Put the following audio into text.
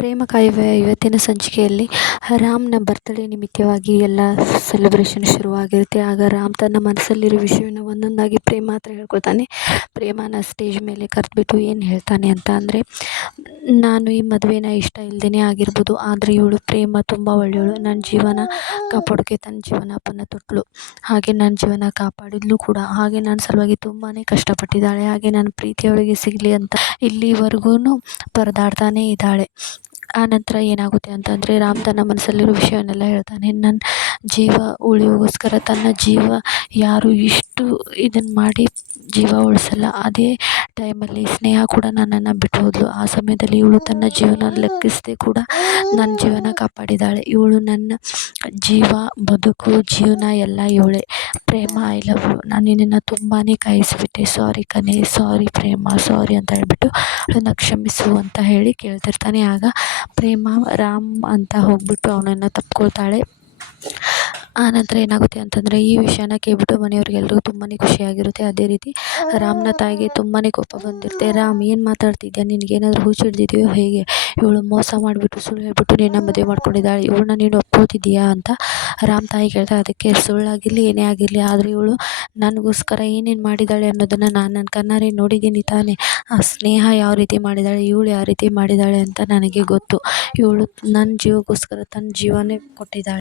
ಪ್ರೇಮ ಕಾಯುವ ಇವತ್ತಿನ ಸಂಚಿಕೆಯಲ್ಲಿ ರಾಮ್ನ ಬರ್ತ್ಡೇ ನಿಮಿತ್ತವಾಗಿ ಎಲ್ಲ ಸೆಲೆಬ್ರೇಷನ್ ಶುರುವಾಗಿರುತ್ತೆ. ಆಗ ರಾಮ್ ತನ್ನ ಮನಸ್ಸಲ್ಲಿರೋ ವಿಷಯವನ್ನು ಒಂದೊಂದಾಗಿ ಪ್ರೇಮ ಹತ್ರ ಹೇಳ್ಕೊತಾನೆ. ಪ್ರೇಮನ ಸ್ಟೇಜ್ ಮೇಲೆ ಕರೆದ್ಬಿಟ್ಟು ಏನು ಹೇಳ್ತಾನೆ ಅಂತ ಅಂದರೆ, ನಾನು ಈ ಮದುವೆನ ಇಷ್ಟ ಇಲ್ಲದೇ ಆಗಿರ್ಬೋದು, ಆದರೆ ಇವಳು ಪ್ರೇಮ ತುಂಬ ಒಳ್ಳೆಯವಳು. ನನ್ನ ಜೀವನ ಕಾಪಾಡೋಕ್ಕೆ ತನ್ನ ಜೀವನ ಪನ್ನ ತೊಟ್ಟಳು. ಹಾಗೆ ನನ್ನ ಜೀವನ ಕಾಪಾಡಿದ್ಲು ಕೂಡ. ಹಾಗೆ ನನ್ನ ಸಲುವಾಗಿ ತುಂಬಾ ಕಷ್ಟಪಟ್ಟಿದ್ದಾಳೆ. ಹಾಗೆ ನನ್ನ ಪ್ರೀತಿ ಅವಳಿಗೆ ಸಿಗಲಿ ಅಂತ ಇಲ್ಲಿವರೆಗೂ ಪರದಾಡ್ತಾನೇ ಇದ್ದಾಳೆ. ಆ ನಂತರ ಏನಾಗುತ್ತೆ ಅಂತಂದರೆ, ರಾಮ್ ತನ್ನ ಮನಸ್ಸಲ್ಲಿರೋ ವಿಷಯವನ್ನೆಲ್ಲ ಹೇಳ್ತಾನೆ. ನನ್ನ ಜೀವ ಉಳಿಯೋಗೋಸ್ಕರ ತನ್ನ ಜೀವ ಯಾರು ಇಷ್ಟು ಇದನ್ನು ಮಾಡಿ ಜೀವ ಉಳಿಸಲ್ಲ. ಅದೇ ಟೈಮಲ್ಲಿ ಸ್ನೇಹ ಕೂಡ ನನ್ನನ್ನು ಬಿಟ್ಟು ಹೋದಳು. ಆ ಸಮಯದಲ್ಲಿ ಇವಳು ತನ್ನ ಜೀವನ ಲೆಕ್ಕಿಸದೆ ಕೂಡ ನನ್ನ ಜೀವನ ಕಾಪಾಡಿದ್ದಾಳೆ. ಇವಳು ನನ್ನ ಜೀವ, ಬದುಕು, ಜೀವನ ಎಲ್ಲ ಇವಳೇ. ಪ್ರೇಮ, ಐ ಲವ್ ಯು. ನಾನು ನಿನ್ನನ್ನು ತುಂಬಾ ಕಾಯಿಸಿಬಿಟ್ಟೆ. ಸಾರಿ ಕಣೆ, ಸಾರಿ ಪ್ರೇಮ, ಸಾರಿ ಅಂತ ಹೇಳ್ಬಿಟ್ಟು ಅವಳನ್ನು ಕ್ಷಮಿಸು ಅಂತ ಹೇಳಿ ಕೇಳ್ತಿರ್ತಾನೆ. ಆಗ ಪ್ರೇಮ ರಾಮ್ ಅಂತ ಹೋಗ್ಬಿಟ್ಟು ಅವನನ್ನು ತಪ್ಕೊಳ್ತಾಳೆ. ಆ ನಂತರ ಏನಾಗುತ್ತೆ ಅಂತಂದರೆ, ಈ ವಿಷಯನ ಕೇಳ್ಬಿಟ್ಟು ಮನೆಯವ್ರಿಗೆಲ್ರಿಗೂ ತುಂಬಾ ಖುಷಿಯಾಗಿರುತ್ತೆ. ಅದೇ ರೀತಿ ರಾಮ್ನ ತಾಯಿಗೆ ತುಂಬಾ ಕೋಪ ಬಂದಿರುತ್ತೆ. ರಾಮ್, ಏನು ಮಾತಾಡ್ತಿದ್ಯಾ? ನಿನಗೇನಾದರೂ ಹುಚ್ಚು ಹಿಡ್ದಿದೆಯೋ ಹೇಗೆ? ಇವಳು ಮೋಸ ಮಾಡಿಬಿಟ್ಟು ಸುಳ್ಳು ಹೇಳ್ಬಿಟ್ಟು ನಿನ್ನ ಮದುವೆ ಮಾಡ್ಕೊಂಡಿದ್ದಾಳೆ. ಇವಳನ್ನ ನೀನು ಒಪ್ಕೋತಿದ್ದೀಯಾ ಅಂತ ರಾಮ್ ತಾಯಿ ಕೇಳ್ತಾರೆ. ಅದಕ್ಕೆ ಸುಳ್ಳಾಗಿರಲಿ ಏನೇ ಆಗಿರಲಿ, ಆದರೆ ಇವಳು ನನಗೋಸ್ಕರ ಏನೇನು ಮಾಡಿದ್ದಾಳೆ ಅನ್ನೋದನ್ನು ನಾನು ನನ್ನ ಕಣ್ಣಾರೆ ನೋಡಿದ್ದೀನಿ ತಾನೇ. ಆ ಸ್ನೇಹ ಯಾವ ರೀತಿ ಮಾಡಿದ್ದಾಳೆ, ಇವಳು ಯಾವ ರೀತಿ ಮಾಡಿದ್ದಾಳೆ ಅಂತ ನನಗೆ ಗೊತ್ತು. ಇವಳು ನನ್ನ ಜೀವಕ್ಕೋಸ್ಕರ ತನ್ನ ಜೀವನೇ ಕೊಟ್ಟಿದ್ದಾಳೆ.